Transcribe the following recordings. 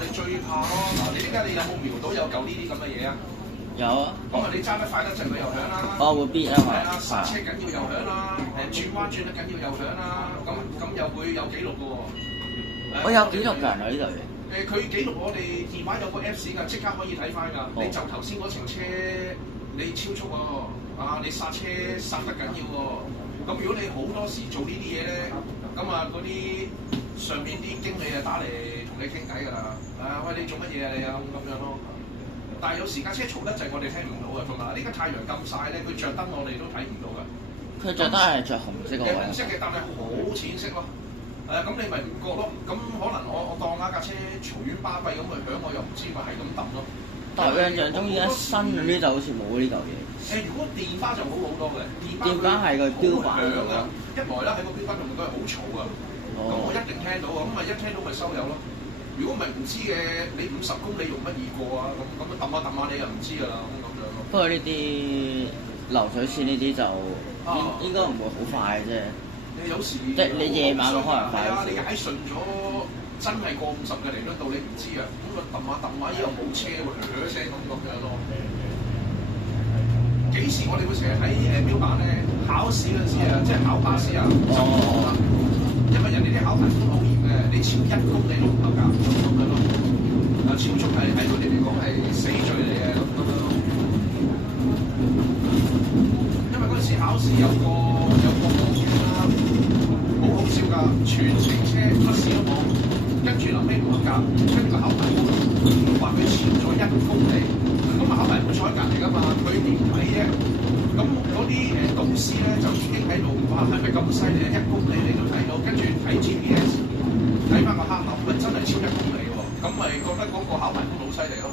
哋最怕咯。嗱，你依家你有冇瞄到有嚿呢啲咁嘅嘢啊？有啊。咁啊，你揸得快得滯，佢又響啦。哦，會必啊嘛。係啊，剎車緊要又響啦，轉彎轉得緊要又響啦，咁又會有記錄嘅喎。我有記錄㗎喺呢度嘅。佢記錄我哋電話有個 Apps 㗎，即刻可以睇翻㗎。你就頭先嗰程車你超速喎，你剎車剎得緊要喎。咁如果你好多時做呢啲嘢咧，咁啊嗰啲上邊啲經理啊打嚟同你傾偈㗎啦。喂，你做乜嘢啊你啊咁樣咯。但係有時架車嘈得滯，我哋聽唔到嘅，同埋呢家太陽咁曬咧，佢着燈我哋都睇唔到㗎。佢着燈係着紅色嘅。紅色嘅，但係好淺色咯。咁你咪唔覺咯？咁可能我當架車嘈冤巴閉咁去響，我又唔知咪係咁揼咯。但係我印象中而家新嗰啲就好似冇呢嚿嘢。如果電巴就好好多嘅，電巴係個標板響啊！一來啦喺個標板度都係好嘈啊。咁我一定聽到啊，咁咪一聽到咪收油咯。如果唔係唔知嘅，你50公里容乜易過啊？咁揼下你又唔知㗎啦，咁樣咯。不過呢啲流水線呢啲就應該唔會好快嘅啫。你有時即係你夜晚可能快。你解順咗真係過50嘅離輪度，你唔知啊。咁啊揼下又冇車喎，聲咁樣咯。幾時我哋會成日睇標板咧？考試嗰陣時啊，即係考巴士啊，就唔同啦。因為人哋啲考牌都好嚴嘅，你超1公里都唔合格咁樣咯。超速係喺佢哋嚟講係死罪嚟嘅咁樣咯。因為嗰陣時考試有個公園啦，好好笑㗎，全程車乜事都冇，跟住臨尾唔合格，跟住個考牌話佢超咗1公里，咁啊考牌冇坐喺隔離㗎嘛，佢點睇啫？咁嗰啲導師咧就已經喺度話係咪咁犀利啊？1公里你都睇到，跟住睇 GPS 睇翻個黑盒，咪真係超1公里喎！咁咪覺得嗰個考牌官好犀利咯。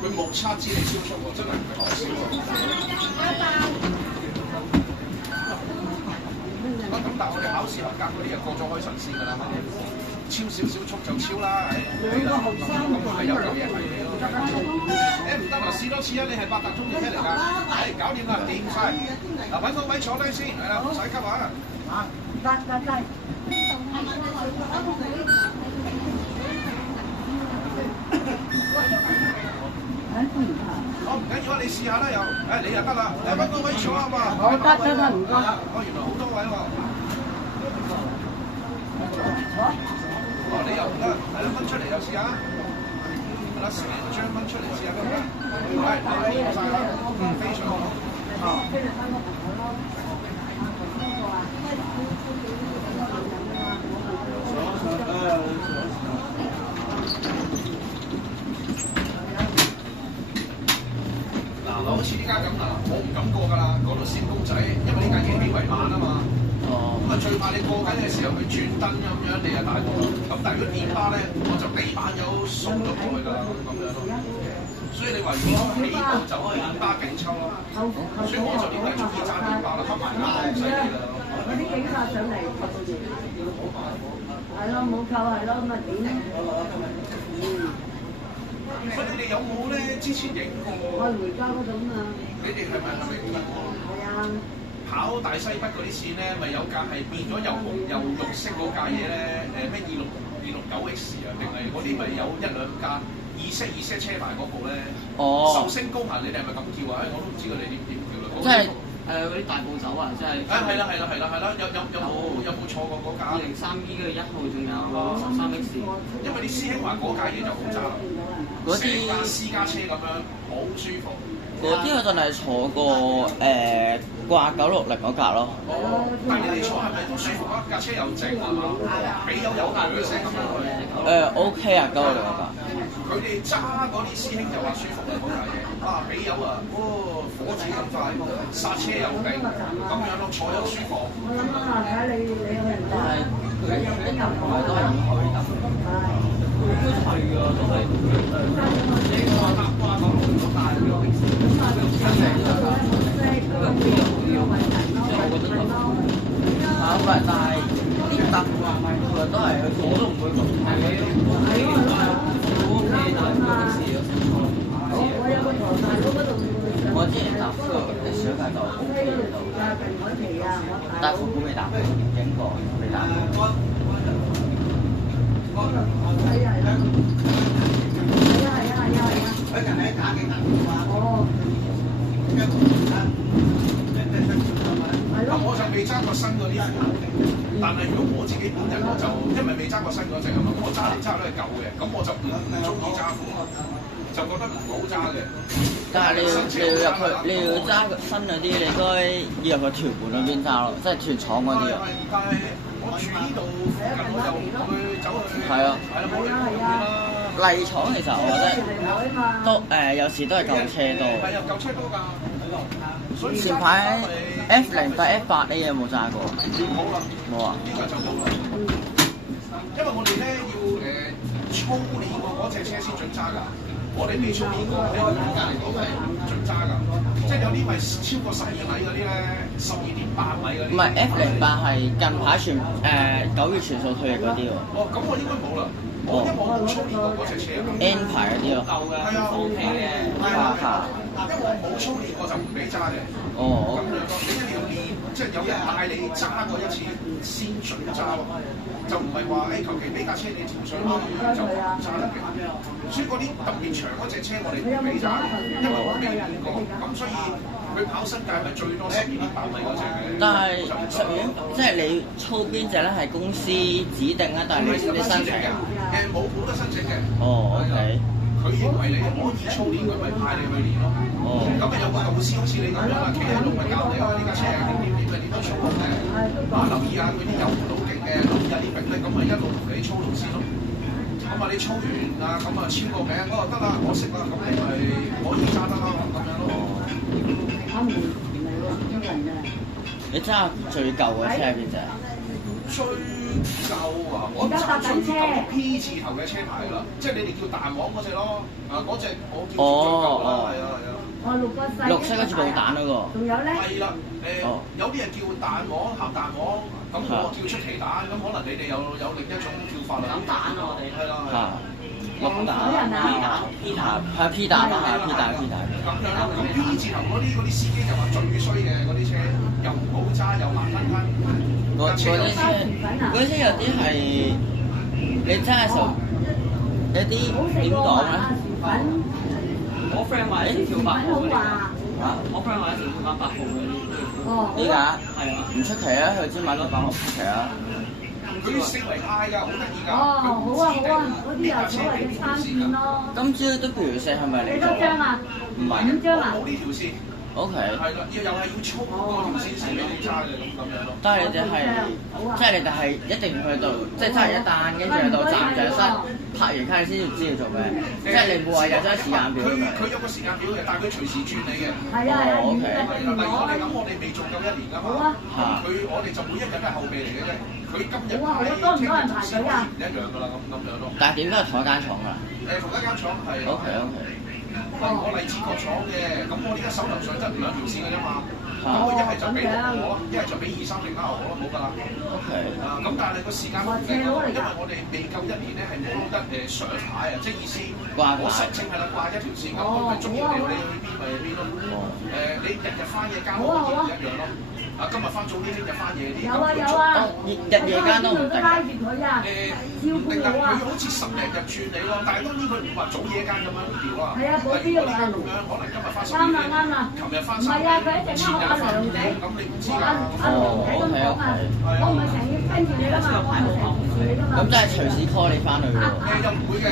佢目測知你超速喎，真係唔係講笑喎。咁但係我哋考試合格嗰啲又過咗開神仙㗎啦，超少少速就超啦，係啦，咁係有嚿嘢睇你咯。唔得啦，試多次啊！你係8達通嘅車嚟㗎，搞掂啦，掂晒。嗱，揾個位坐低先，係啦，唔使急啊。得。唔緊要啊，你試下啦又，你又得啦，揾個位坐啊嘛。好，得，唔該。原來好多位喎。你又唔得，係啦，掹出嚟又試下。係啦，成張掹出嚟試下得唔得？係，你攞晒啦，非常好。好似呢家咁啦，我唔敢過㗎啦，嗰度閃公仔，因為呢架嘢幾為慢啊嘛。咁啊最怕你過緊嘅時候佢轉燈咁樣，你又大鑊。咁但係如果電巴咧，我就地板有鬆咗過去㗎啦，咁樣咯。所以你話如果起步就電巴勁抽咯。所以我就點解中意揸電巴啦，黑埋眼好犀利㗎啦。嗰啲警察上嚟，係咯，冇扣係咯，咁咪點？所以你哋有冇咧？之前影過？我回家嗰種啊。你哋係咪見過？係啊。跑大西北嗰啲線咧，咪有架係變咗又紅又綠色嗰架嘢咧？咩269X 啊？定係嗰啲咪有1、2架二色車牌嗰部咧？壽星高行，你哋係咪咁叫啊？我都唔知佢哋點叫啦。即係嗰啲大步走啊！即係。係啦，有冇錯過嗰架203B 嘅1號，仲有13X。因為啲師兄話嗰架嘢就好揸，成架私家車咁樣好舒服。嗰啲我真係坐過掛960嗰架咯。但係你哋坐係咪都舒服啊？架車又靜係嘛？俾有架嘅聲咁樣去。OK 啊，960嗰架。佢哋揸嗰啲師兄就話舒服啊嗰架嘢，俾油啊，火箭咁快，剎車又勁，咁樣咯，坐又舒服。睇你有人帶。但係佢都係以佢揼。係啊，都係。你話搭掛960嗰架呢個？但係啲凳佢都係我都唔會講，係你我之前搭過啲小架就 OK 到，但係我未搭過，影過未搭過。係如果我自己本人我就因為未揸過新嗰隻啊嘛，我揸嚟揸都係舊嘅，咁我就唔中意揸貨，就覺得唔好揸嘅。但係你要揸新嗰啲，你應該要入個屯門嗰邊揸咯，即係屯廠嗰啲啊。但係我住呢度附近，我就唔會走去。係啊，係啦，冇理由啦。麗廠其實我覺得都有時都係舊車多。係啊，舊車多㗎。所以前排 F0但 F8你有冇揸過？冇啦，冇啊。呢個就冇啦。因為我哋咧要操練過嗰隻車先準揸㗎。我哋未操練過，你可以隔離講係準揸㗎。即係有啲咪超過12米嗰啲咧，12.8米嗰啲。唔係 F08係近排9月全數退役嗰啲喎。哦，咁我應該冇啦。因為我冇操練過嗰隻車。N 牌嗰啲咯。係啊，OK 嘅。係啊。因為我冇操練過就唔俾揸嘅。哦。咁樣咯，你一定要練，即係有人帶你揸過一次先準揸咯，就唔係話求其俾架車你調上去就揸得嘅。所以嗰啲特別長嗰隻車我哋唔俾揸，因為我未練過，咁所以佢跑新界咪最多12.8米嗰隻嘅。但係即係你操邊隻咧係公司指定啊，但係你申請嘅？冇得申請嘅。哦 ，OK。佢認為你可以操練，佢咪派你去練咯。哦。咁咪有個導師好似你咁樣啦，企喺度咪教你呢架車係點操控嘅。留意下佢啲油門好勁嘅，留意下啲柄咧，咁咪一路同你操路線咯。咁啊，你操完啊，咁啊簽個名，得啦，我識啦，咁你咪可以揸得啦，咁樣咯。你揸最舊嘅車係邊隻？最舊啊！我揸最舊 P 字頭嘅車牌啦，即係你哋叫彈簧嗰隻咯。嗰隻我叫最舊啦，係啊。綠色嗰住導彈嗰個。仲有咧？係啦，有啲人叫彈簧、鹹彈簧，咁我叫出奇蛋，咁可能你哋有另一種叫法啦。蛋啊，我哋係啦。係。綠蛋。P 蛋。係 P 蛋啦，係 P 蛋。咁樣咯，咁 P 字頭嗰啲司機就話最衰嘅嗰啲車，又唔好揸，又慢吞吞。嗰啲車有啲係你揸嘅時候有啲點講咧？我 friend 話一條8號嗰啲，我 friend 話一條8號嗰啲。呢架係啊，唔出奇啊！佢先買咗8號唔出奇啊！佢啲四圍嗌㗎，好得意㗎。哦，好啊，嗰啲又所謂嘅3線咯。今朝都譬如4係咪嚟？幾多張啊？唔係5張啊？冇呢條線。O K。係啦，又係要操嗰條線先俾你揸嘅咁樣咯。但係你哋係，即係你哋係一定去到，即係揸完一單，跟住去到站長室拍完卡，你先知要做咩。即係你冇話有張時間表㗎。佢有個時間表嘅，但係佢隨時轉你嘅。係啊係啊。O K。例如我哋未做夠1年㗎嘛。我哋就每一日都係後備嚟嘅啫。佢今日多唔多人排隊啊？唔一樣㗎啦，咁樣咯。但係點都係同一間廠㗎。同一間廠係。O K O K。我荔枝角廠嘅，咁我而家手頭上得2條線嘅啫嘛。咁我一係就俾我，一係就俾2305我咯，冇㗎啦。OK。咁但係個時間唔定咯，因為我哋未夠1年咧，係冇得上牌啊，即係意思我實證係啦，掛一條線咁，佢中意你去邊咪邊咯。你日日翻夜間可以唔一樣咯。今日翻早啲，聽日翻夜啲。有啊，日夜間都唔定。拉住佢啊！照顧佢我啊！好似10零日轉你咯，但係當然佢唔話早夜間咁樣調啊。係啊，嗰啲啊。咁樣可能今日翻10點，啱啦。琴日翻10點，唔係啊，佢一陣間我阿梁仔，咁你唔知㗎。阿梁仔咁講啊，我唔係成日跟住你㗎嘛，我係成日扶你㗎嘛。咁真係隨時 call 你翻去喎。又唔會嘅，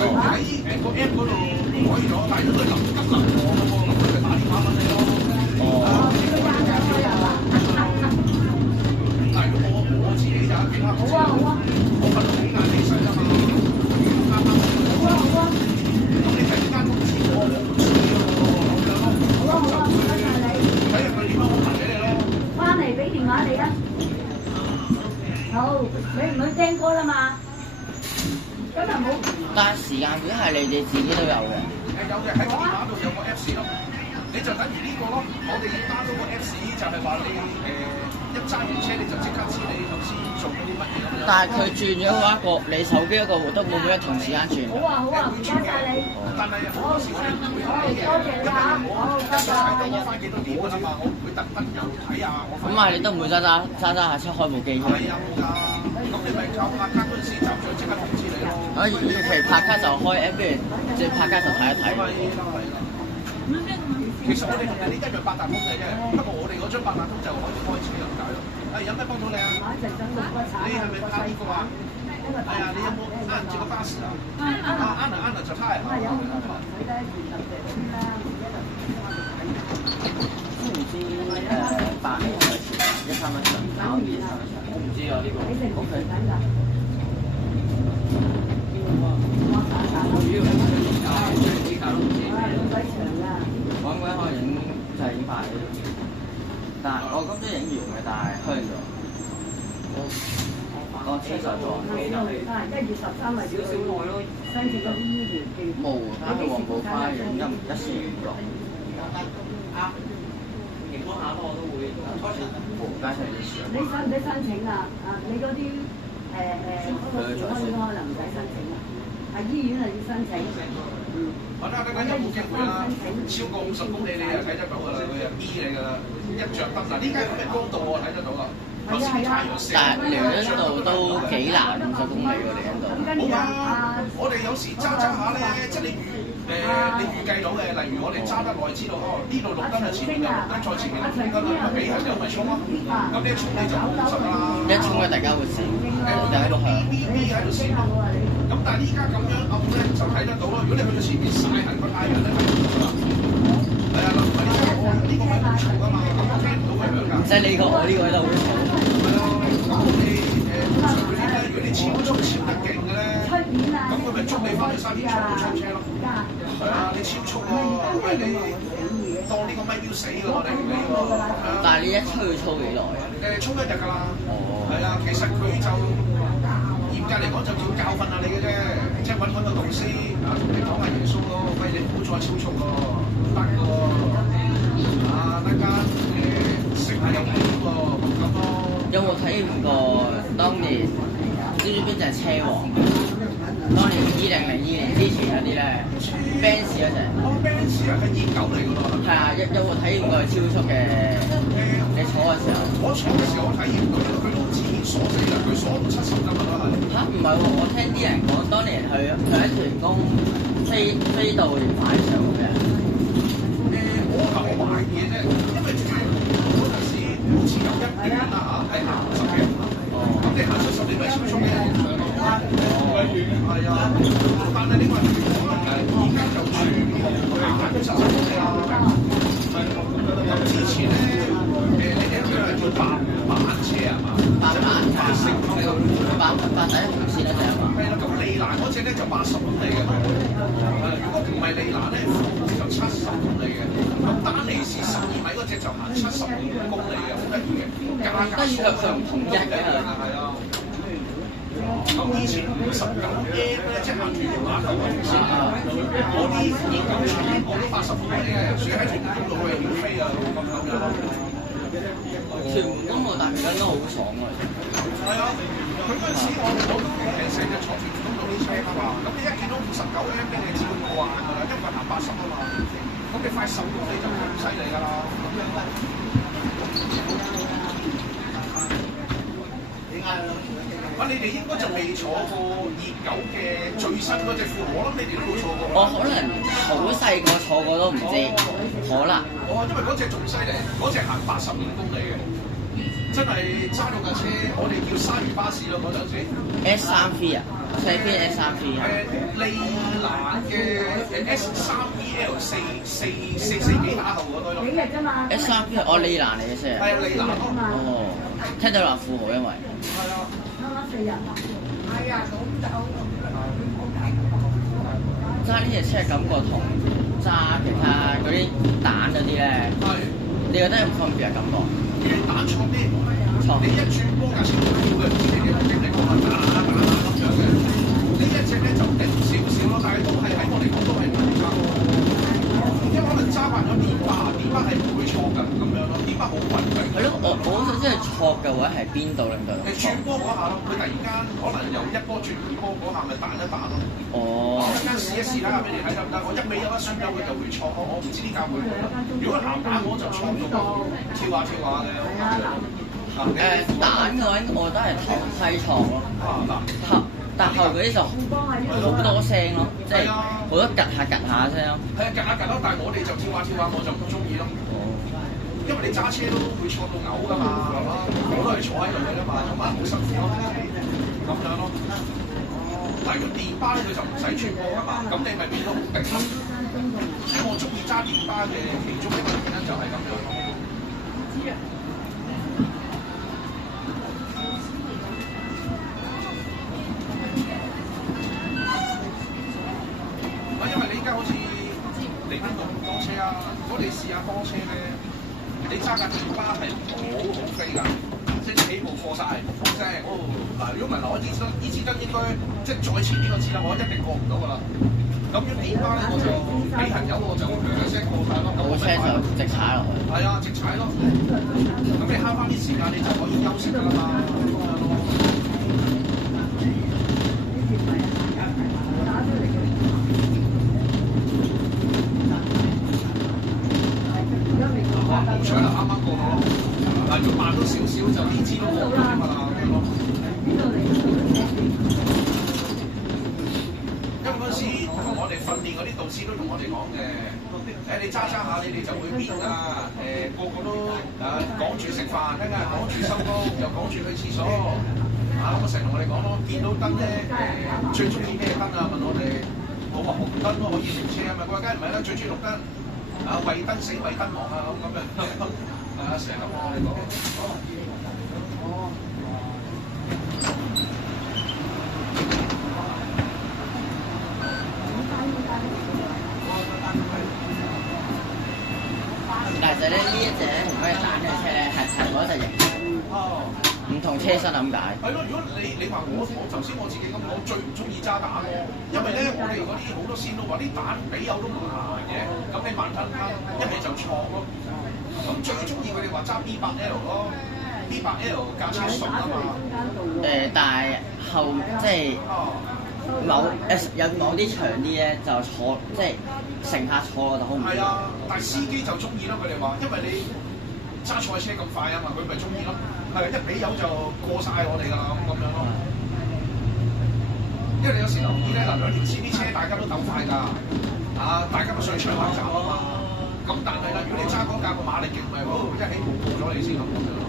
佢喺個 app 嗰度改咗，但係如果佢臨急臨我嘅喎，咁佢咪打電話問你咯。但係我自己就其他唔知。好啊，我瞓到幾晏起身㗎嘛。好啊。咁你睇呢間公司我唔知喎，咁樣咯。好啊，唔該曬你。睇下佢點樣安排俾你咯。翻嚟俾電話你啊。好，你唔去聽歌啦嘛？咁就冇。但係時間表係你哋自己都有嘅。有嘅，喺個電話度有個 Apps 咯。你就等於呢個咯，我哋要 download個 Apps 就係話你一揸完車你就即刻知你頭先做咗啲乜嘢咁樣。但係佢轉咗嘅話，你手機嗰個都冇咩同時間轉。好啊，唔該曬你。但係好多時我哋唔會睇嘅，多謝你嚇。好，得睇到我翻幾多點㗎啫嘛，我唔會特登又睇下我。咁啊，你都唔會揸下車開部機嘅。係啊，冇㗎。咁你咪靠拍卡嗰陣時就即刻通知你咯。與其拍卡就開 app， 跟住即係拍卡就睇一睇。係啦。其實我哋同人哋一樣8達通嘅啫，不過我哋嗰張8達通就可以開車咁解咯。有咩幫到你啊？我一直想錄個產你係咪拍呢個啊？係啊，你有冇按住個巴士啊？按了就太好。有好多糖水咧，原來嘅豬啦，知唔知8年開始131上考2上我唔知啊呢個。你食唔食緊㗎？講鬼可能影就係影快啲，但係我今朝影完嘅，但係香咗。我車上咗。1月13日少少耐咯，申請個醫療券。冇，睇去黃埔花園145落。影多下我都會。加上啲相。你使唔使申請啊？你嗰啲嗰個健康可能唔使申請啊，係醫院係要申請。好啦，等有冇機會啦？超過50公里你就睇得到㗎啦，佢就 B 你㗎啦，一着燈嗱，呢家咁嘅光度我睇得到啦。頭先太陽射。但係嚟呢度都幾難50公里喎，嚟呢度。冇啊！我哋有時揸下咧，即係你預計到嘅，例如我哋揸得耐，知道哦，呢度綠燈係前面有綠燈，再前面綠燈啦，幾係有咪衝咯。咁你一衝你就冇50啦。一衝咧，大家會閃，就喺度響。B 喺度閃咯。咁但係依家咁樣暗咧就睇得到咯。如果你去到前面曬痕個太陽咧，睇唔到啦。係啊，嗱，呢個係好嘈㗎嘛，咁我聽唔到佢響㗎。即係呢個我呢個喺度好嘈。係咯，咁你如果你超速超得勁嘅咧，咁佢咪捉你翻去沙田廠度操車咯。係啊，你超速喎，喂你當呢個咪標死㗎我哋你喎。但係你一吹操幾耐啊？操1日㗎啦。哦。係啊，其實佢就嚴格嚟講就叫教訓下你嘅啫，即係揾個導師啊，同你講下耶穌咯，喂你唔好再超速喎，得㗎喎。啊，得間食下有冇喎，咁咯。有冇體驗過當年知唔知邊隻係車王？當年2002年之前嗰啲咧 ，Benz 嗰隻。Benz 係29嚟㗎咯。係啊，有冇體驗過超速嘅？你坐嘅時候。我坐嘅時候我體驗到，佢都自然鎖死啦，佢鎖到70㗎嘛都係。嚇？唔係喎，我聽啲人講，當年佢喺屯宮飛到快上嘅。我就懷疑嘅啫，因為嗰陣時好似有一段啦嚇，係行70嘅。咁你行70你咪超速嘅。係啊，但係你話而家就全部行70公里啦。咁之前咧，你哋係咪叫白車啊嘛？白色公里白底紅線嗰隻啊嘛。係啦，咁利蘭嗰隻咧就80公里嘅。如果唔係利蘭咧，就70公里嘅。咁丹尼士12米嗰隻就行75公里嘅，好得意嘅。價格佢唔統一嘅，係啊。咁以前59M 咧，即係行屯門碼頭嗰條線啊，嗰啲已經全部都80公里嘅，所以喺屯門公路係要飛啊，咁樣。屯門公路但係而家都好爽啊！係啊，佢嗰陣時我都成日坐屯門公路啲車啊嘛，咁你一見到59M 咧，你知道過眼㗎啦，因為行80啊嘛，咁你快10公里就好犀利㗎啦。你哋應該就未坐過熱狗嘅最新嗰隻款，我諗你哋都冇坐過。我可能好細個坐過都唔知，可能。因為嗰隻仲犀利，嗰隻行82公里嘅，真係揸到架車，我哋叫鯊魚巴士咯嗰陣時。S3V 啊，細邊 S3V 啊？利蘭嘅S3VL 4幾打後嗰堆咯。幾日啫嘛？S3V 我利蘭嚟嘅先。係啊，利蘭咯。哦，聽到話富豪因為。係啊。4日。係啊，揸呢隻車感覺同揸其他嗰啲蛋嗰啲咧，你覺得有冇分別啊？感覺？蛋重啲，重。你一轉波架車會跳嘅，唔知你哋經歷過打咁樣嘅。呢一隻咧就頂少少咯，但係都係喺我哋講都係唔差。因為可能揸慣咗電巴係唔會錯㗎咁樣咯，電巴好穩定。係咯，我想知係錯嘅話係邊度令到？轉波嗰下咯，佢突然間可能由一波轉二波嗰下咪彈一彈咯。哦。我陣間試一試啦，俾你睇得唔得？我一尾有一旋有佢就會錯，我唔知呢架會唔會。如果鹹蛋我就錯咗跳下嘅。蛋嘅話，我覺得係頭西錯咯。但後嗰啲就好多聲咯，即係好多趌下聲咯。係啊，趌下咯，但係我哋就跳下，我就唔中意咯。因為你揸車都會坐到嘔㗎嘛，係嘛？我都係坐喺度嘅啫嘛，同埋好辛苦咯，咁樣咯。但係如果電巴咧，佢就唔使轉波㗎嘛，咁你咪變咗好逼咯。所以我中意揸電巴嘅其中一個原因就係咁樣咯。因為你而家好似嚟邊度唔多車啊，如果你試下多車咧，你揸架電巴係好飛㗎，即係起步過晒，即係嗱，如果唔係嗱，我呢支燈應該即係再前邊個支啦，我一定過唔到㗎啦。咁樣電巴咧，我就俾朋友我就聲過晒咯。冇車就直踩落去。係啊，直踩咯。咁你慳翻啲時間，你就可以休息㗎啦嘛。冇搶啦，啱啱過咯。嗱，如果慢咗少少，就呢支都過咗㗎啦，咁樣咯。因為嗰陣時同我哋訓練嗰啲導師都同我哋講嘅，你揸下，你哋就會變㗎。個個都趕住食飯，一陣趕住收工，又趕住去廁所。咁我成日同我哋講咯，見到燈咧最中意咩燈啊？問我哋，我話紅燈咯，可以停車啊嘛。佢話梗係唔係啦，最中意綠燈。為燈死為燈亡啊！咁樣成日咁我哋講。但係咧呢一隻同嗰隻蛋嘅車咧係嗰隻型，唔同車身咁解。係咯，如果你話我頭先我自己咁講，最唔中意揸蛋咯，因為咧我哋嗰啲好多線都話啲蛋俾油都唔行嘅，咁你慢吞吞一係就錯咯。咁最中意佢哋話揸 B8L 咯 ，B8L 架車順啊嘛。但係後即係有某啲長啲咧就坐即係乘客坐就好唔。係啊，但係司機就中意咯，佢哋話，因為你揸賽車咁快啊嘛，佢咪中意咯。係一俾油就過晒我哋㗎啦，咁樣咯。因為你有時留意咧，嗱兩條線啲車大家都鬥快㗎，大家都想搶埋閘啊嘛。咁但係啦，如果你揸嗰架個馬力勁，咪一起步過咗你先咁樣咯。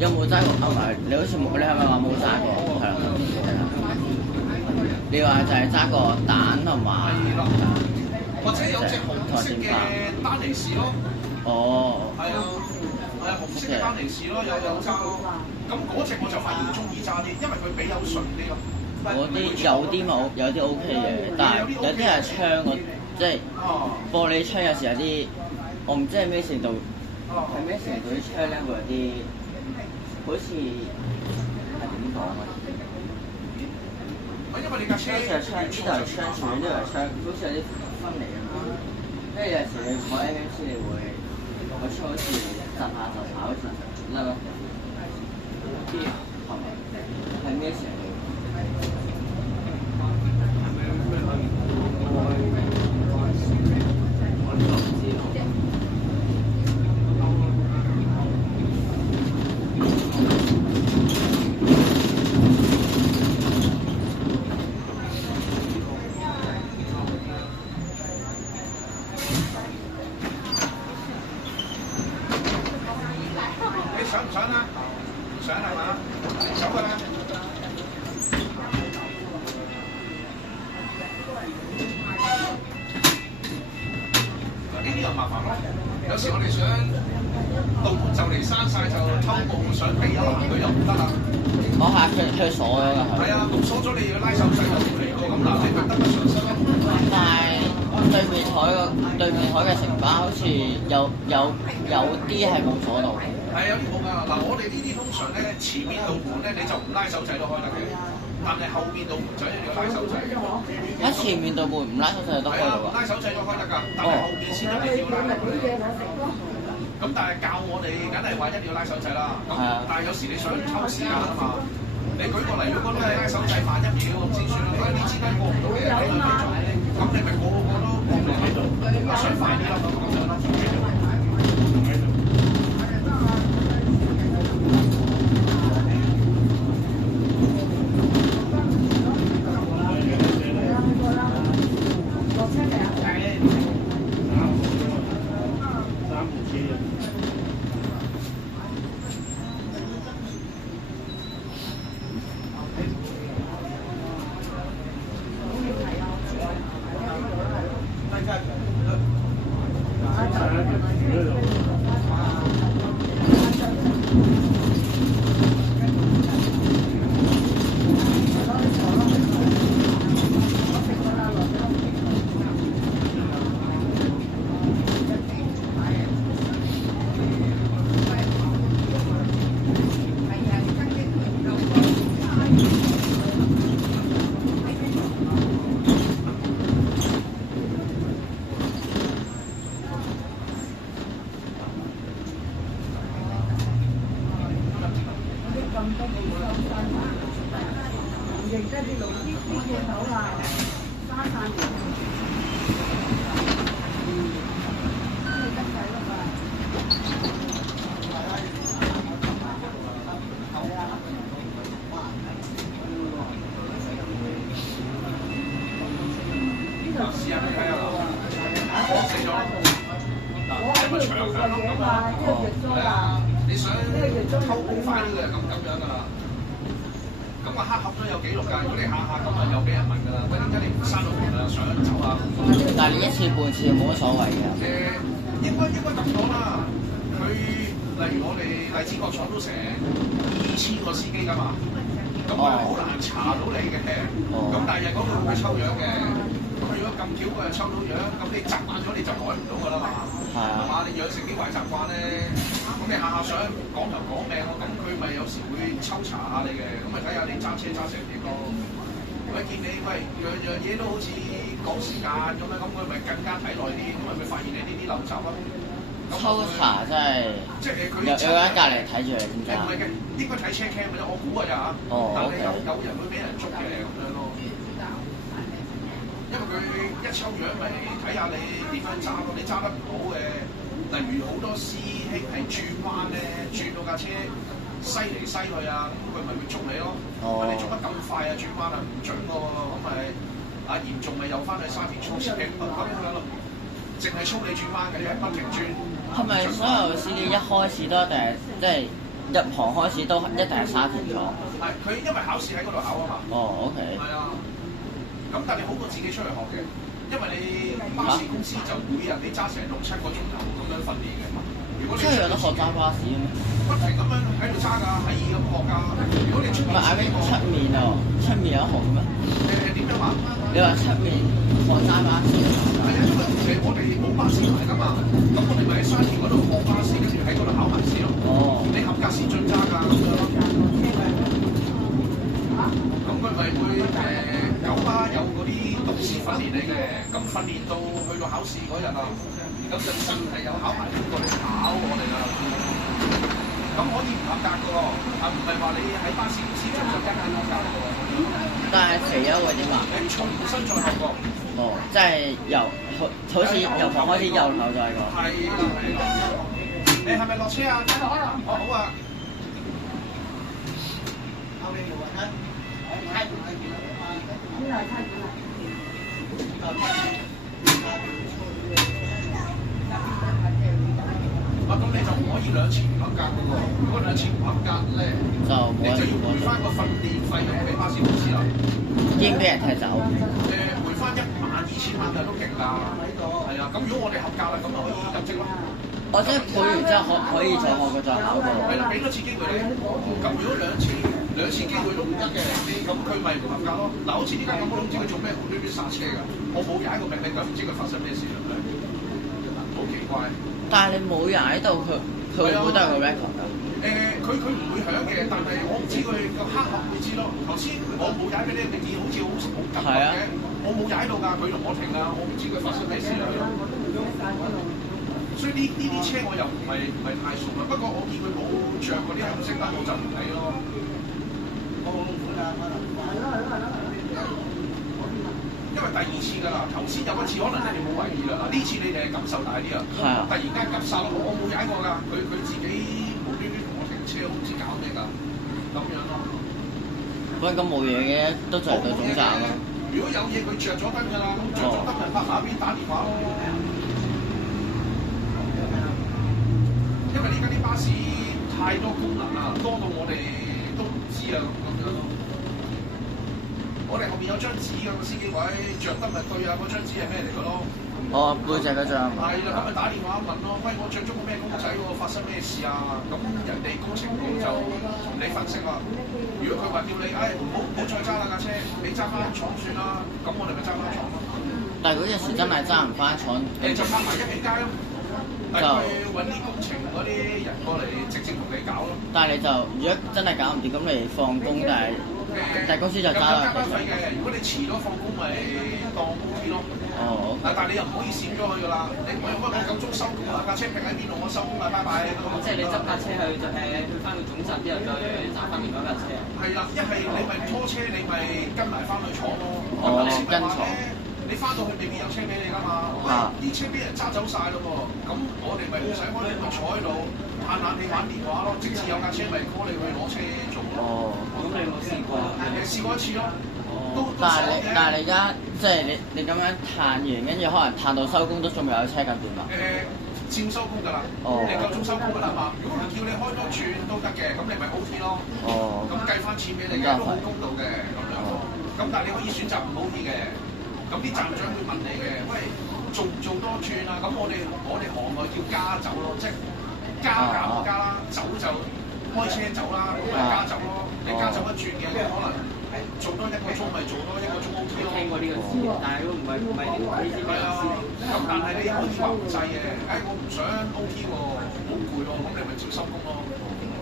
有冇揸過？唔係，你好似冇，你係咪話冇揸過？係啦。你話就係揸個蛋同埋。係啦。或者有隻紅色嘅丹尼士咯。哦。係啊，紅色嘅丹尼士咯，有揸咯。咁嗰隻我就反而中意揸啲，因為佢比較順啲咯。嗰啲有啲冇，有啲 OK 嘅，但係有啲係窗即係玻璃窗，有時有啲我唔知係咩程度，係咩程度啲窗咧會有啲好似係點講啊？因為你架車呢度係窗，呢度係窗，前面呢度係窗，好似有啲分離咁樣。跟住有時你坐 MMC 你會個窗好似震下就下好似甩咯。係咩程度？你想唔想啊？唔想係嘛？走㗎啦！呢啲又麻煩咯。有時我哋想道門就嚟閂晒，就偷步想避一下佢又唔得啦。我下佢鎖咗㗎。係啊，咁鎖咗你要拉手掣就唔嚟喎。咁嗱，你咪得不償失咯。但係對面台嘅城巴好似有啲係冇鎖到。係有啲冇㗎。嗱，我哋呢啲通常咧前面道門咧你就唔拉手掣都開得嘅，但係後邊道門就一定要拉手掣。前面道門唔拉手掣都開到㗎。拉手掣都開得㗎，但係後邊先一定要拉。咁但係教我哋梗係話一定要拉手掣啦。咁但係有時你想抽時間啊嘛，你舉個例，如果都係拉手掣慢1秒咁先算啦。呢支燈過唔到嘅，你去做，咁你咪個個都過唔到，想快啲啦咁樣咯。哋而家啲路啲嘢口啊，花散嚟。試下你睇下啦，死咗啦！嗱，係咪長強咁啊？係啊，你想偷好快呢個係咁樣㗎啦。咁個黑盒都有記錄㗎，如果你下下咁啊又俾人問㗎啦。喂，點解你唔閂到門啊？想走啊？但係你一次半次冇乜所謂嘅。應該咁講啦。佢例如我哋荔枝角廠都成2000個司機㗎嘛，咁佢好難查到你嘅。咁但係嗰度會抽樣嘅。咁如果咁巧佢又抽到樣，咁你習慣咗你就改唔到㗎啦嘛。係嘛？你養成啲壞習慣咧，咁你下下想講頭講命喎，咁佢咪有時會抽查下你嘅，咁咪睇下你揸車揸成點咯。喂，見你喂樣嘢都好似趕時間咁樣，咁佢咪更加睇耐啲，咁咪發現你呢啲陋習咯。抽查真係即係佢有人隔離睇住你點解？唔係嘅，應該睇車 cam 嘅啫，我估㗎咋嚇。但係有人會俾人捉嘅咁樣咯。因為佢一抽樣咪睇下你點樣揸咯，你揸得唔好嘅，例如好多師兄係轉彎咧，轉到架車西嚟西去啊，咁佢咪會捉你咯。你捉得咁快啊，轉彎啊唔準喎，咁咪嚴重咪又翻去沙田衝司機咁樣咯，淨係衝你轉彎嘅，不停轉。係咪所有司機一開始都一定係即係入行開始都一定係沙田廠？係佢因為考試喺嗰度考啊嘛。OK。係啊。咁但係你好過自己出嚟學嘅，因為你巴士公司就每日你揸成6-7個鐘頭咁樣訓練嘅。如果你真係有得學揸巴士咩？不停咁樣喺度揸㗎，係咁學㗎。如果你出面出面啊，出面有得學嘅咩？點樣話？你話出面學揸巴士？係啊，因為我哋冇巴士牌㗎嘛，咁我哋咪喺沙田嗰度學巴士，跟住喺嗰度考牌試咯。你合格先進揸㗎咁樣咯。咁佢咪會有嗰啲導師訓練你嘅，咁訓練到去到考試嗰日啊，咁就真係有考牌過嚟考我哋啦。咁可以唔合格嘅喎，唔係話你喺巴士公司做就一定合格嘅喎。但係肥咗會點啊？你重新再學過。即係好似由頭開始由頭再過。係啦。你係咪落車啊？好啊。咁你就唔可以2次唔合格嘅喎，如果2次唔合格咧，你就要賠翻個訓練費用俾巴士公司啦。已經俾人踢走。賠翻12000蚊都勁㗎，係啊。咁如果我哋合格啦，咁就可以入職咯。即係賠完之後可以再學個再考過。係啦，俾多次機會你。咁如果兩次機會都唔得嘅，咁佢咪唔合格咯。嗱，好似呢間咁，我都唔知佢做咩無端端剎車㗎。我冇踩過命令㗎，唔知佢發生咩事啦。好奇怪。但係你冇踩到佢會唔會都係個 record 㗎？佢唔會響嘅，但係我唔知佢個黑盒會知咯。頭先我冇踩俾你，你見好似好急嘅，我冇踩到㗎，佢同我停啊，我唔知佢發生咩事啦。所以呢啲車我又唔係太熟啦。不過我見佢冇着嗰啲紅色燈，我就唔睇咯。因為第2次㗎啦，頭先有一次可能你哋冇懷疑啦，呢次你哋係感受大啲啊！突然間急剎，我冇踩過㗎，佢自己無端端同我停車，我唔知搞咩㗎，咁樣咯。不過咁冇嘢嘅，都就係到總站咯。如果有嘢佢着咗燈㗎啦，咁着咗燈咪拍下邊打電話咯。因為呢家啲巴士太多功能啦，多到我哋都唔知啊咁樣咯。我哋後面有張紙㗎，個司機位着燈咪對啊，嗰張紙係咩嚟㗎咯？背脊嗰張。係啦，咁咪打電話問咯，喂，我着咗個咩公仔喎？發生咩事啊？咁人哋工程部就同你分析啦。如果佢話叫你，唔好再揸啦架車，你揸翻廠算啦，咁我哋咪揸翻廠咯。但係嗰陣時真係揸唔翻廠，就泊埋一邊街咯。就揾啲工程嗰啲人過嚟直接同你搞咯。但係你就如果真係搞唔掂，咁你放工，但係但公司就加加班費嘅。如果你遲咗放工，咪當 OT 咯。哦。但係你又唔可以閃咗佢㗎啦。你唔可以我夠鐘收工啦，架車停喺邊度，我收工啦，拜拜。即係你執架車去翻個總站之後，再揸翻另外架車。係啦，一係你咪拖車，你咪跟埋翻去廠咯。哦，跟廠。你翻到去未必有車俾你㗎嘛？喂，啲車俾人揸走晒咯喎，咁我哋咪唔使開，咪坐喺度嘆冷氣玩電話咯。直至有架車咪 call 你去攞車做咯。哦，咁你有冇試過？試過一次咯。但係你而家即係你咁樣嘆完，跟住可能嘆到收工都仲未有車咁點啊？照收工㗎啦。哦。你夠鐘收工㗎啦嘛？如果佢叫你開多轉都得嘅，咁你咪 OT 咯。哦。咁計翻錢俾你嘅都好公道嘅咁樣咯。咁但係你可以選擇唔 OT 嘅。咁啲站長會問你嘅，喂，做唔做多轉啊？咁我哋行內叫加走咯，即係加減加啦，走就開車走啦，咁咪加走咯。你加走一轉嘅，可能做多1個鐘咪做多1個鐘 OT 咯。聽過呢個詞，但係都唔係呢啲咩意思？咁但係你可以話唔制嘅，我唔想 OT 喎，好攰喎，咁你咪照收工咯。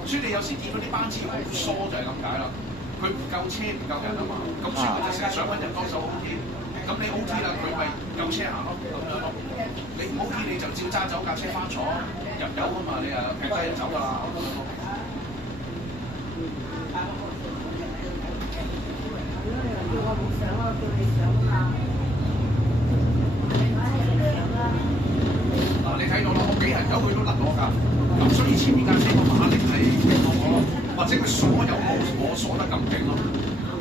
所以你有時見到啲班次好疏就係咁解啦。佢唔夠車唔夠人啊嘛，咁所以佢就成日想揾人幫手 OT。咁你 OT 啦，佢咪有車行咯，咁樣咯。你唔 OT 你就照揸走架車翻廠入油啊嘛，你啊劈低就走㗎啦，咁樣咯。叫我唔上咯，叫你上啊嘛。嗱，你睇到啦，我幾人有佢都甩我㗎，咁所以前面架車個馬力係勁過我咯，或者佢鎖油冇我鎖得咁勁咯。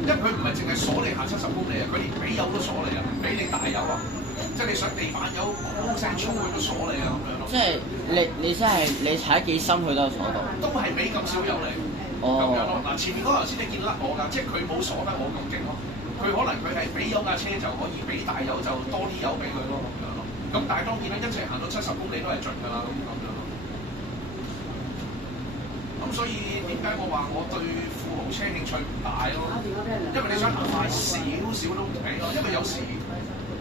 因為佢唔係淨係鎖你行70公里啊，佢連俾油都鎖你啊，俾你大油啊，即係你想地板油砰聲衝佢都鎖你啊咁樣咯。即係你真係你踩幾深佢都有鎖到。都係俾咁少油你，咁樣咯。嗱，前面嗰頭先你見甩我㗎，即係佢冇鎖得我咁勁咯。佢可能佢係俾油架車就可以，俾大油就多啲油俾佢咯，咁樣咯。咁但係當然啦，一齊行到70公里都係盡㗎啦，咁樣咯。咁所以點解我話我對富豪車興趣唔大咯？因為你想行快少少都唔俾咯。因為有時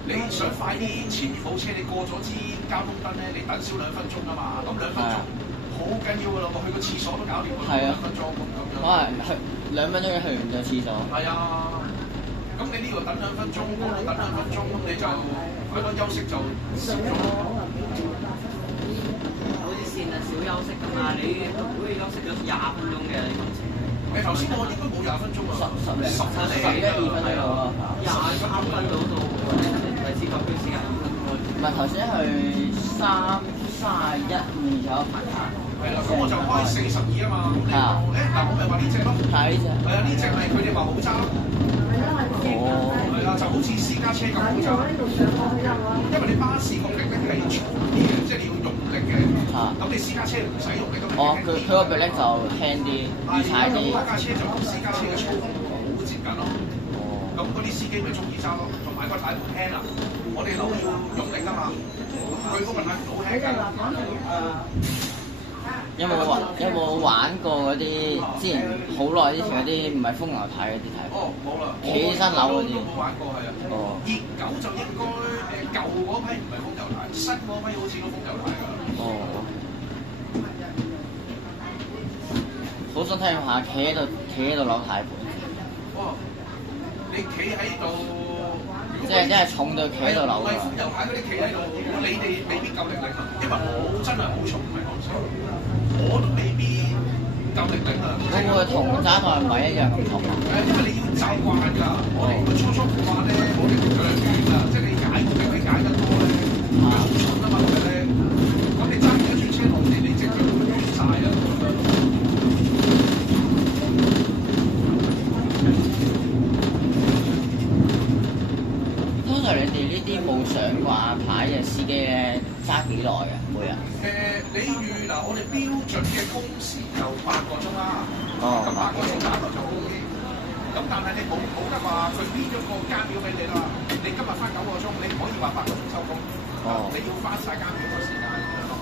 你想快啲，前面冇車，你過咗支交通燈咧，你等少2分鐘啊嘛。咁2分鐘好緊要㗎咯，我去個廁所都搞掂佢2分鐘咁樣。可能去2分鐘去完個廁所。係啊，咁你呢度等2分鐘，嗰度等2分鐘，咁你就嗰個休息就少咗。線啊，少休息㗎嘛，你都可以休息咗20分鐘嘅，你今次。你頭先我應該冇20分鐘啊，10零2分係啊，23分到荔枝角區42分鐘。唔係頭先去31、2左右排下。係啦，咁我就開42啊嘛，咁你嗱我咪話呢隻咯。係呢隻。係啊，呢隻咪佢哋話好揸咯。哦。係啊，就好似私家車咁好揸。因為你巴士個力咧係重啲嘅，即係你要用力嘅。咁你私家車唔使用力咁。哦，佢個臂力就輕啲，易踩啲。嗰架車就同私家車嘅操控好接近咯。哦。咁嗰啲司機咪中意揸咯，同埋個軚盤輕啊！我哋扭要用力㗎嘛，佢嗰個軚盤好輕㗎。有冇玩過嗰啲之前好耐之前嗰啲唔係風牛軚嗰啲軚？哦，冇啦，企起身扭嗰啲。都冇玩過係啊。哦。熱狗就應該舊嗰批唔係風牛軚，新嗰批好似都風牛軚㗎。哦。好想睇下企喺度扭軚盤。哦。你企喺度。即係重到企喺度扭㗎。唔係風牛軚嗰啲企喺度，你哋未必夠力啊，因為我真係好重，唔係講笑。我都未必夠力啊！會唔會同揸台唔係一樣咁重啊？因為你要習慣㗎。我哋初唔慣咧，我哋腳軟啊，即係你踩個腳位踩得多咧，佢好重啊嘛，佢咧。咁你揸完一轉車落地，你隻腳會軟曬啊！通常你哋呢啲冇上掛牌嘅司機咧，揸幾耐嘅每日？你預嗱，我哋標準嘅工時就8個鐘啦。哦。咁8個鐘打頭就 OK。咁但係你冇得話佢編咗個間表俾你啦。你今日翻9個鐘，你唔可以話8個鐘收工。哦。你要翻曬間表嘅時間咁樣咯。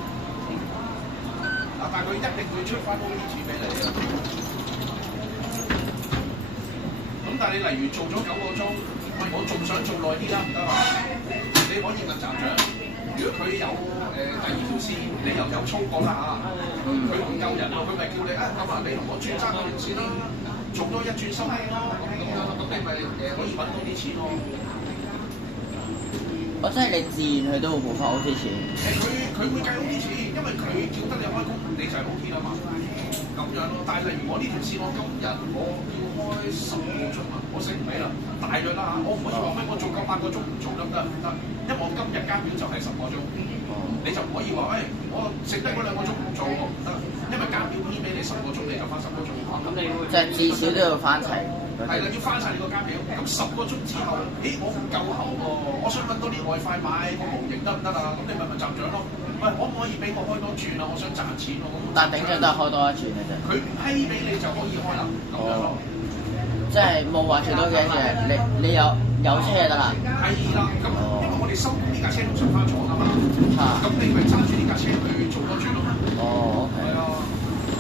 但係佢一定會出翻 OT 俾你啊。咁但係你例如做咗9個鐘，喂，我仲想做耐啲啦，唔得嘛？你可以問站長。如果佢有第2條線，你又有操過啦嚇，佢唔夠人喎，佢咪叫你咁啊，你同我轉揸嗰條線啦，做多1轉收工咯，咁咁你咪可以揾到啲錢咯。我即係你自願佢都會補翻 O T 錢。佢會計 O T 錢，因為佢叫得你開工，你就係 O T 啦嘛。咁樣咯，但係例如我呢條線，我今日我要開10個鐘啊，我醒唔起啦，大約啦，我唔可以話咩，我做夠8個鐘唔做得唔得？因為我今日間表就係10個鐘，你就唔可以話我剩低嗰2個鐘唔做我唔得，因為間表編俾你10個鐘，你就翻10個鐘。咁你會即係至少都要翻齊。係啦，要翻晒你個間表。咁10個鐘之後，我唔夠喉喎，我想揾多啲外快買個模型得唔得啊？咁你咪站長咯。喂，可唔可以俾我開多轉啊？我想賺錢喎。但頂多都係開多一轉嘅啫。佢批俾你就可以開啦，咁樣咯。即係冇話最多幾多隻，你有車就得啦。係啦，咁因為我哋收工呢架車通常翻廠啊嘛。嚇。咁你咪揸住呢架車去做多轉咯。哦 ，OK。係啊。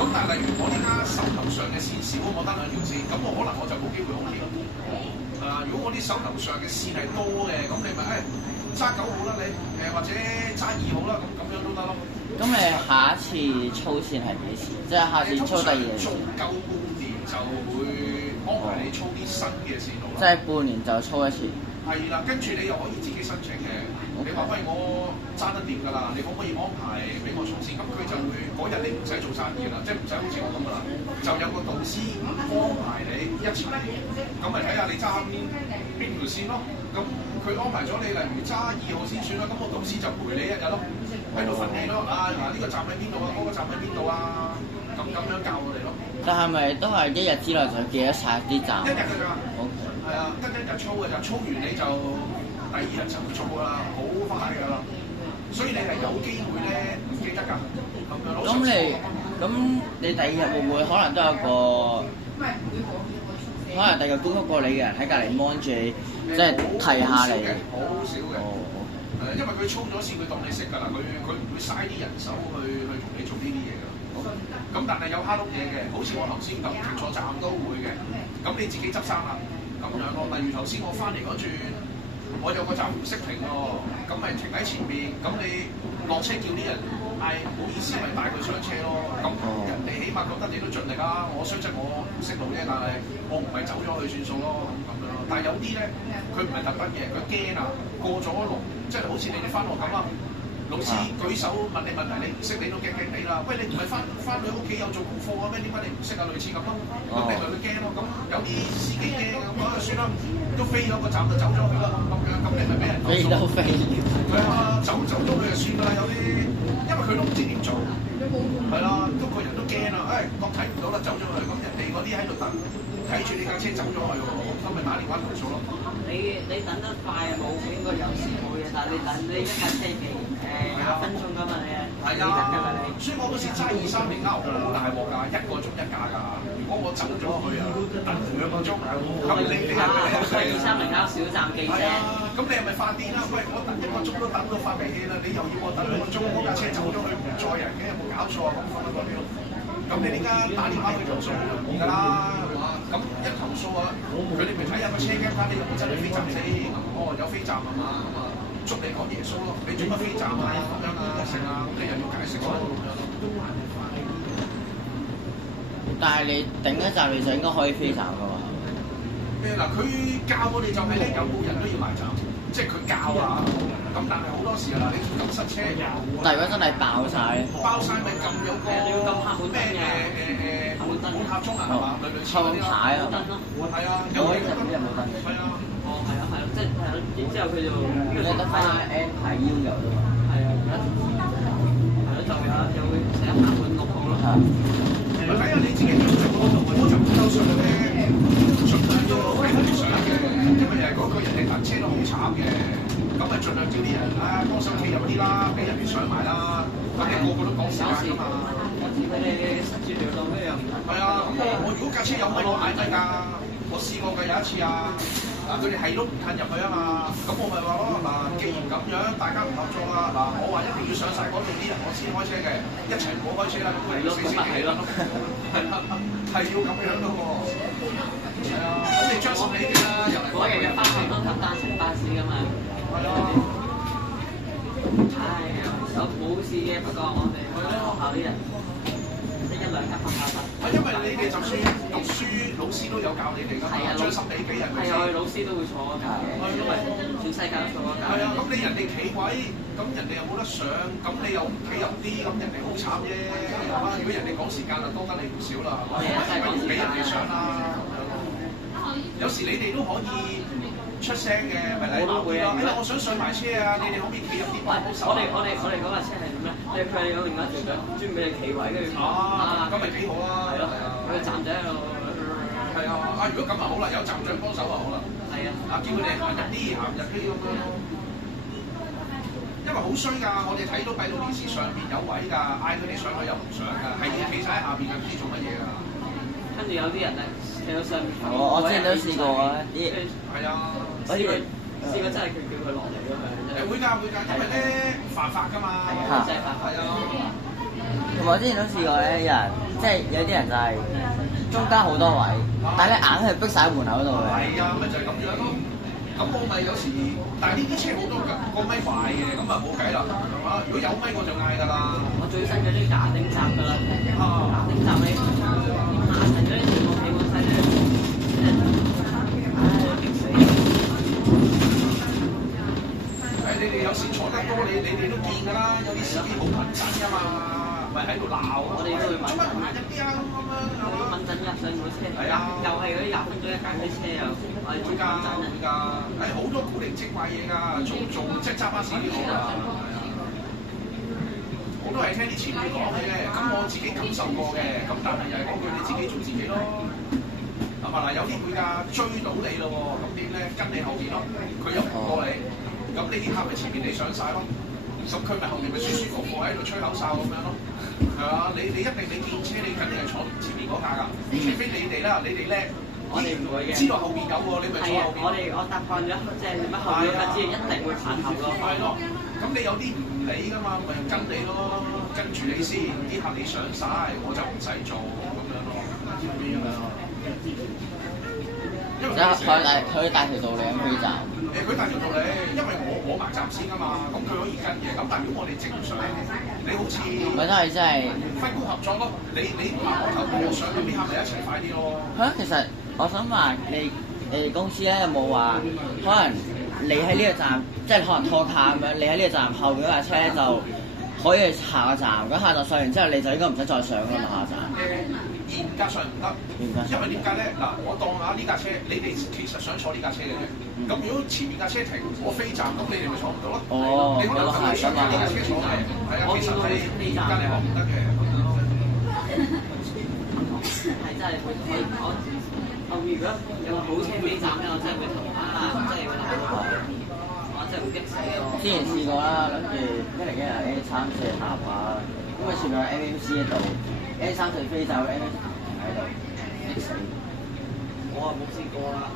咁但係例如我呢家手頭上嘅線少，我得2條線，咁我可能我就冇機會 OK 咯。如果我啲手頭上嘅線係多嘅，咁你咪揸9號啦你，或者揸2號啦，咁樣都得咯。咁你下一次操線係幾時？即係下次操第2做夠半年就會安排你操啲新嘅線路啦。即係半年就操一次。係啦，跟住你又可以自己申請嘅。你話喂，我揸得掂㗎啦，你可唔可以安排俾我操線？咁佢就會嗰日你唔使做生意啦，即係唔使好似我咁㗎啦，就有個導師安排你一齊，咁咪睇下你揸邊條線咯。咁佢安排咗你，例如揸2號先算啦，咁個導師就陪你1日咯，喺度訓你咯。嗱呢個站喺邊度啊？嗰個站喺邊度啊？咁樣教我哋咯。但係咪都係1日之內就記得晒啲站？1日㗎咋。OK。係啊，得1日操㗎咋，操完你就第2日就唔做㗎啦，好快㗎啦。所以你係有機會咧唔記得㗎，咁樣咯。咁你第2日會唔會可能都有個，可能第2個高級過你嘅人喺隔離 mon 住你，即係提下你？好少嘅。因為佢操咗線，佢當你識㗎啦，佢唔會嘥啲人手去同你做呢啲嘢㗎。咁但係有蝦碌嘢嘅，好似我頭先咁停錯站都會嘅。咁你自己執生啦，咁樣咯。例如頭先我翻嚟嗰轉，我有個站唔識停喎，咁咪停喺前面。咁你落車叫啲人嗌唔好意思，咪帶佢上車咯。咁人哋起碼覺得你都盡力啦。我雖則我唔識路啫，但係我唔係走咗去算數咯，咁樣咯。但係有啲咧，佢唔係特登嘅，佢驚啊，過咗龍，即係好似你哋翻學咁啊。老師舉手問你問題，你唔識你都驚你啦。喂，你唔係翻去屋企有做功課嘅咩？點解你唔識啊？類似咁咯，咁你咪會驚咯。咁有啲司機驚咁啊，算啦，都飛咗個站就走咗去啦，咁樣咁你咪俾人投訴。飛都飛。係啊，走咗去就算㗎啦。有啲因為佢都唔知點做，係啦，都個人都驚啦。我睇唔到啦，走咗去。咁人哋嗰啲喺度等，睇住你架車走咗去喎，咁咪打電話投訴咯。你等得快冇應該有時冇嘢，但係你等呢一架車期20分鐘㗎嘛你係啊，所以我嗰時揸230好大鑊㗎，1個鐘1架㗎。如果我走咗去啊，等2個鐘，咁你係230小站記者。咁你係咪發癲啦？喂，我等1個鐘都等到發脾氣啦，你又要我等2個鐘，嗰架車走咗去唔載人嘅，有冇搞錯啊？咁你呢家打電話去投訴好容易㗎啦，係嘛？咁一投訴啊，佢哋咪睇下個車鏡睇你有冇真係飛站先。哦，有飛站係嘛？咁啊，捉你講耶穌咯，你做乜飛站啊？咁樣啊，成啊，咁你又要解釋咯，咁樣咯。但係你頂一站你就應該可以飛站㗎嘛？嗱，佢教我哋就係咧，有冇人都要埋站，即係佢教啊。咁但係好多時啊，嗱，你咁塞車，但係如果真係爆晒咪撳有個咩滿客鐘啊，係嘛？類似嗰啲啦。係啊，有冇燈？係啊。哦，係啊，即係係咯，然之後佢就你得翻 N 牌腰油啫嘛。係啊，就有會寫100滿6號咯。睇下你自己點做咯，我就唔夠信咧，盡量都係唔想嘅，因為嗰個人哋等車都好慘嘅，咁咪盡量叫啲人幫手企入啲啦，俾人哋上埋啦，咁你個個都講時間㗎嘛。佢哋塞住條路咩又唔得？係啊，咁我如果架車有咪我嗌咪㗎，我試過㗎有一次啊，佢哋係都唔褪入去啊嘛，咁我咪話咯，嗱，既然咁樣大家唔合作啊，嗱，我話一定要上晒嗰度啲人我先開車嘅，一齊唔好開車啦，咁佢哋死死氣咯，係要咁樣咯喎，係啊，咁你將心比己啦，又嚟嗰日嘅翻學都搭單程巴士㗎嘛，係啊，唉，冇事嘅，不過我哋學校啲人1、2級放假。因為你哋就算咁書老師都有教你哋㗎嘛，將心比己係咪先？係啊，老師都會坐嗰架嘅，因為全世界都坐嗰架。係啊，咁你人哋企位，咁人哋又冇得上，咁你又唔企入啲，咁人哋好慘啫，係嘛？如果人哋講時間就多得你唔少啦，係嘛？咪要俾人哋上啦。有時你哋都可以出聲嘅，咪嚟鬧佢咯。我想上埋車啊！你哋可唔可以企入啲幫手？我哋嗰架車係點咧？佢哋有另外一條隊專俾你企位，跟住咁咪幾好啊！係咯，佢站仔喺度。係啊！如果咁啊好啦，有站長幫手啊好啦。係啊！叫佢哋行入啲咁樣咯。因為好衰㗎，我哋睇到閉路電視上邊有位㗎，嗌佢哋上去又唔上㗎，係企晒喺下邊㗎，唔知做乜嘢㗎。跟住有啲人咧企到上面。我之前都試過啊，啲係啊，試過真係佢叫佢落嚟㗎嘛。會㗎，因為咧犯法㗎嘛。係啊，真係犯法。係啊。同埋我之前都試過咧，有人即係有啲人就係中間好多位，但係咧硬係逼晒喺門口度嘅。係啊，咪就係咁樣咯。咁我咪有時，但係呢啲車好多㗎，個咪壞嘅，咁啊冇計啦，係嘛？如果有咪我就嗌㗎啦。我最新嗰啲牙頂閘㗎啦，牙頂閘你下層嗰啲全部起冇晒咧，激死！你哋有時坐得多，你哋都見㗎啦，有啲司機好穩陣㗎嘛，咪喺度鬧。我哋都會問陣入啲啊咁樣，係嘛？問陣入上部車，係啊，又係嗰啲廿分鐘一間啲車又，我哋追緊陣㗎，好多古靈精怪嘢㗎，做即係揸巴士呢個㗎，我都係聽啲前輩講嘅啫，咁我自己感受過嘅，咁但係又係講句你自己做自己咯，係嘛嗱？有啲會㗎追到你咯喎，咁點咧？跟你後邊咯，佢又唔過你，咁你啲客咪前面你上晒咯，咁佢咪後面咪舒舒服服喺度吹口哨咁樣咯，係嘛？你一定你見車你肯定係坐前面嗰架㗎，除非你哋啦，你哋叻。我哋唔會嘅，知道後邊有喎，你咪坐後邊。我習慣咗，即係乜後邊嗰支一定會排後咯。係咯，咁你有啲唔理㗎嘛，咪跟你咯，跟住你先，啲客你上晒，我就唔使做咁樣咯。因為佢大條道理咁推站。佢大條道理，因為我埋站先㗎嘛，咁佢可以跟嘅。咁但係如果我哋正常，你好似咪真係分工合作咯，你埋我頭，我上，咁啲客咪一齊快啲咯。係啊，其實我想問你公司咧有冇話可能你喺呢個站，即係可能拖卡咁樣，你喺呢個站後邊嗰架車咧就可以下個站，咁下站上完之後你就應該唔使再上㗎嘛下站。嚴格上唔得，因為點解咧？嗱，我當下呢架車，你哋其實想坐呢架車嘅啫。咁如果前面架車停，我飛站，咁你哋咪坐唔到咯。哦，你可能係想呢架車坐嘅，係啊，其實係嚴格嚟講唔得嘅。係真係會我後面如果有個好車飛站咧，我真係會同真係會鬧到我真係會激死我。之前試過啦，諗住101 A34下巴，咁佢前面有 MMC 喺度 ，A34飛走 MMC 喺度，激死！我啊冇試過啦。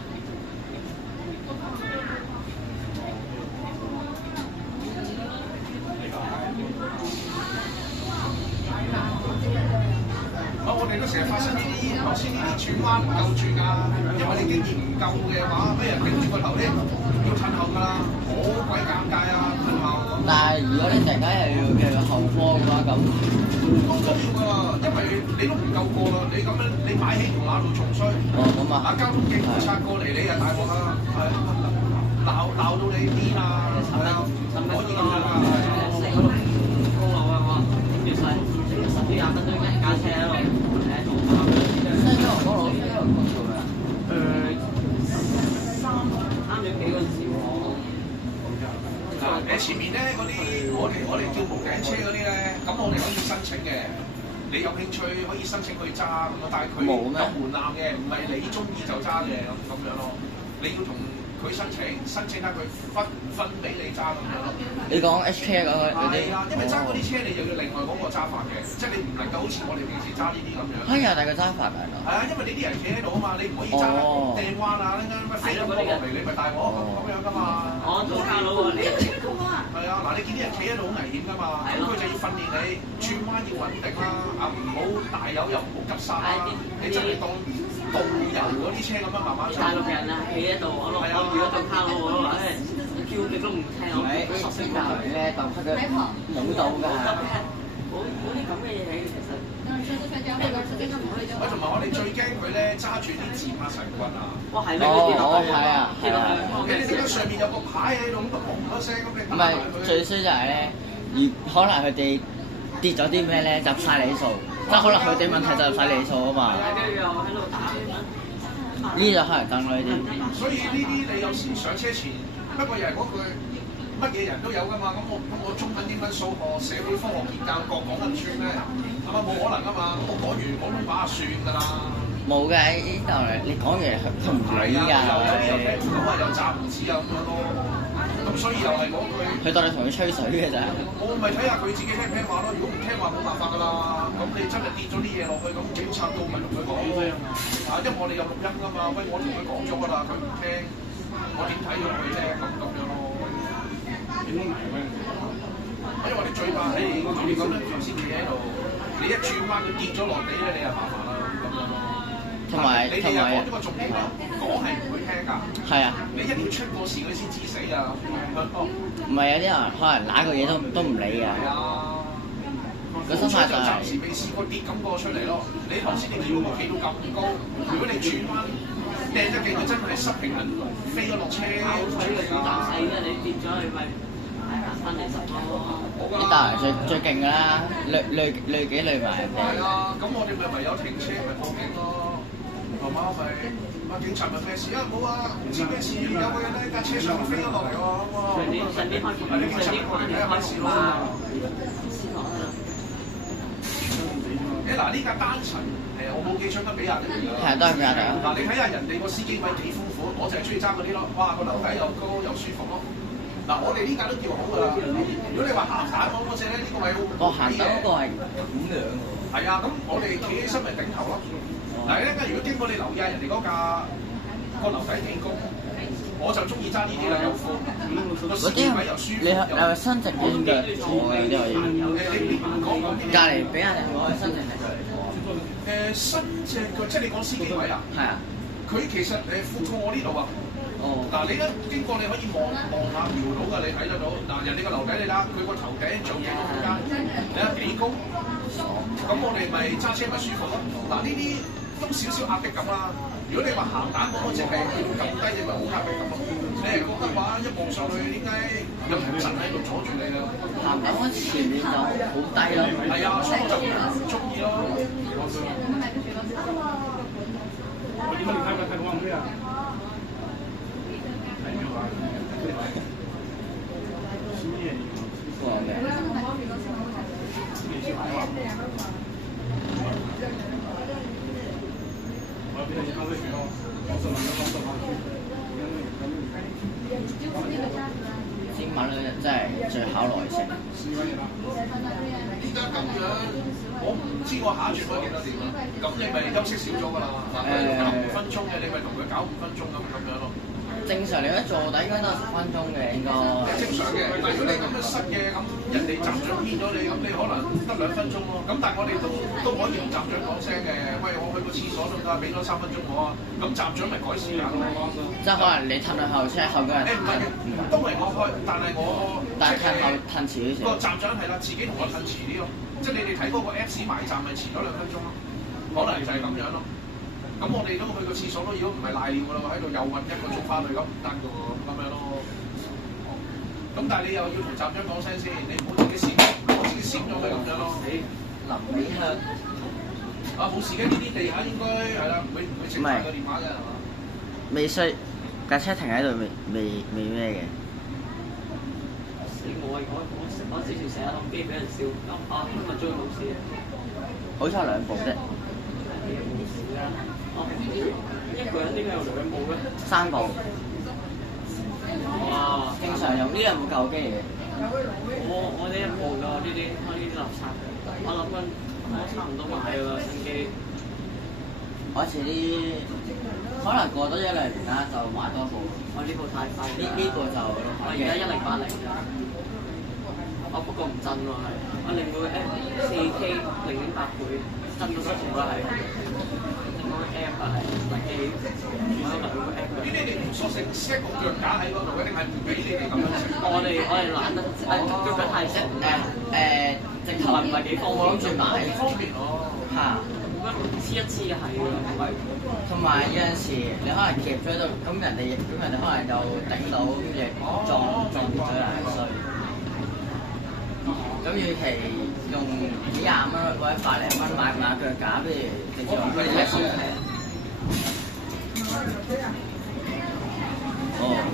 我哋都成日發生呢啲，頭先呢啲轉彎唔夠轉㗎，因為你經驗唔夠嘅話，俾人頂住個頭咧，要褪後㗎啦，好鬼尷尬啊，褪後。但係如果你突然間又要後科嘅話，咁都要㗎，因為你都唔夠過啦，你咁樣你擺起條馬路仲衰。哦，咁啊。交通警察過嚟，你就大鑊啦，係鬧到你癲啊，係啊，可以咁樣啊。公路啊，我點住細10幾20分鐘一架車喺度。西九龍公路呢個公路咩？啱咗幾個字喎。前面咧嗰啲，我哋叫無頸車嗰啲咧，咁我哋可以申請嘅。你有興趣可以申請去揸咁咯，但係佢有門檻嘅，唔係你中意就揸嘅咁樣咯。你要同佢申請下佢分俾你揸咁樣咯。你講 HK 嗰啲？係啊，因為揸嗰啲車你又要另外嗰個揸法嘅，即係你唔能夠好似我哋平時揸呢啲咁樣。係啊，大個揸法㗎。係啊，因為你啲人企喺度啊嘛，你唔可以揸掟彎啊，呢間乜飛咗落嚟，你咪大鑊咁樣㗎嘛。我做卡佬喎，你係啊，嗱，你見啲人企喺度好危險㗎嘛，咁佢就要訓練你轉彎要穩定啦，啊唔好大油又唔好急剎啦，你真係當導遊嗰啲車咁樣慢慢揸。大陸人啊，企喺度，我如果做卡佬我都話叫極都唔聽我。熟悉教嚟咧，就出嘅冇到㗎。嗰啲咁嘅嘢其實我同埋我哋最驚佢咧揸住啲自拍神棍啊！哇係咩？係啊，係啊。你點解上面有個牌喺度咁嘣一聲咁你唔係最衰就係咧，可能佢哋跌咗啲咩咧，入晒你數，即係可能佢哋問題就入晒你數啊嘛。跟住又喺度打。呢就可能更咯呢啲。所以呢啲你有時上車前，不過又係嗰句，乜嘢人都有㗎嘛。咁我中文、英文、數學、社會科學、研究各講得唔穿咩？係嘛，冇可能㗎嘛。咁我講完廣東話就算㗎啦。冇嘅，呢度你講完佢唔理㗎。有啲又聽唔到啊，又詐胡子啊咁樣咯。咁所以又係嗰句。佢當你同佢吹水嘅咋。我咪睇下佢自己聽唔聽話咯。如果唔聽話冇辦法㗎啦。咁你真係跌咗啲嘢落去，咁警察到咪同佢講咯。因為我哋有錄音㗎嘛。喂，我同佢講咗㗎啦，佢唔聽，我點睇咗佢啫？咁樣咯。因為我哋最怕係你咁樣做先企喺度，你一轉彎佢跌咗落地咧，你就麻煩啦咁樣咯。同埋你哋又講咗個重點啦，講係唔會聽㗎。係啊。你一定要出過事佢先知死啊！唔係有啲人可能揦個嘢都唔理㗎。係啊。個心態就暫時未試過跌咁個出嚟咯。你頭先你見到個企到咁高，如果你轉彎掟得勁，佢真係失平衡飛咗落車出嚟㗎。細嘅你跌咗你咪翻嚟十咯。呢大人最勁㗎啦，累幾累埋人哋。係啊，咁我哋咪唯有停車咪報警咯。媽媽咪警察問咩事啊？冇啊，唔知咩事，有個人喺架車上飛咗落嚟喎。上邊開門，上邊開事咯。嗱呢架單層我冇記錯得比亞迪㗎。係都係比亞迪。嗱你睇下人哋個司機位幾寬闊，我就係中意揸嗰啲咯。哇個樓底又高又舒服咯。嗱我哋呢架都叫好㗎啦。如果你話鹹蛋嗰隻咧，呢個位好啲嘅。鹹蛋嗰個係咁樣喎。係啊，咁我哋企起身咪頂頭咯。嗱咧，如果經過你留意下人哋嗰架個樓底幾高，我就中意揸呢啲啦，又寬，個司機位又舒服。你係新直邊嘅坐嘅呢個嘢？隔離比亞迪我係新直係過嚟坐。新隻腳，即係你講司機位啊？係啊。佢其實闊過我呢度啊。哦。嗱，你一經過你可以望下瞄到㗎，你睇得到。嗱，人哋個樓底你睇，佢個頭頂仲有幾多空間？你睇幾高？咁我哋咪揸車咪舒服咯。嗱，呢啲都少少壓迫感啦。如果你話鹹蛋嗰隻係咁低，你咪好壓迫感咯。你係覺得話一望上去點解有條神喺度阻住你㗎？鹹蛋嗰前面就好低咯。係啊，所以我就唔中意咯。我點解你睇到咁咩啊？英文咧真係最考耐性。依家咁樣，我唔知我下一轉開幾多點啦。咁你咪休息少咗㗎啦。搞5分鐘嘅，你咪同佢搞5分鐘咁樣咯。正常你一坐底應該都係10分鐘嘅應該。正常嘅，但係如果你咁樣塞嘅，咁人哋站長見咗你，咁你可能得2分鐘咯。咁但係我哋都可以同站長講聲嘅，喂，我去個廁所得唔得？俾多3分鐘我啊。咁站長咪改時間咯。即係可能你褪去後車後個人。唔係嘅，都係我開，但係我褪遲啲時。個站長係啦，自己同我褪遲啲咯。即係你哋睇嗰個 Apps 埋站咪遲咗2分鐘咯。可能就係咁樣咯。咁我哋都去個廁所咯，如果唔係賴尿㗎啦，喺度又運1個鐘翻去咁唔得㗎喎，咁樣咯。咁但係你又要同站長講聲先，你唔好自己閃，我自己閃咗佢咁樣咯。臨尾向。啊冇事嘅，呢啲地下應該係啦，唔會食埋個電話嘅係嘛？未需架車停喺度未咩嘅。我之前成日諗機俾人笑，今日終於冇事。好彩2部啫。一個人點解有2部嘅？3部。哇！正常用呢有冇舊機嘅？我呢1部㗎，呢啲垃圾。我諗緊，我差唔多買㗎啦新機。我遲啲可能過多1-2年啦，就買多部。我呢部太快。呢部就我而家1080。我不過唔震喎係，我令到 4K 0.8倍震到10倍係。app 啊係，唔係 A，唔係兩個 app 嘅。呢啲你唔索性 set 個腳架喺嗰度，一定係唔俾你哋咁樣食。我哋懶得，腳架太識直頭唔係幾方便，我諗住買方便咯。係嚇。黐一黐係㗎。同埋有陣時你可能夾咗喺度，咁人哋可能又頂到，跟住撞跌咗嚟衰。咁與其用幾廿蚊或者百零蚊買腳架，不如直接用呢啲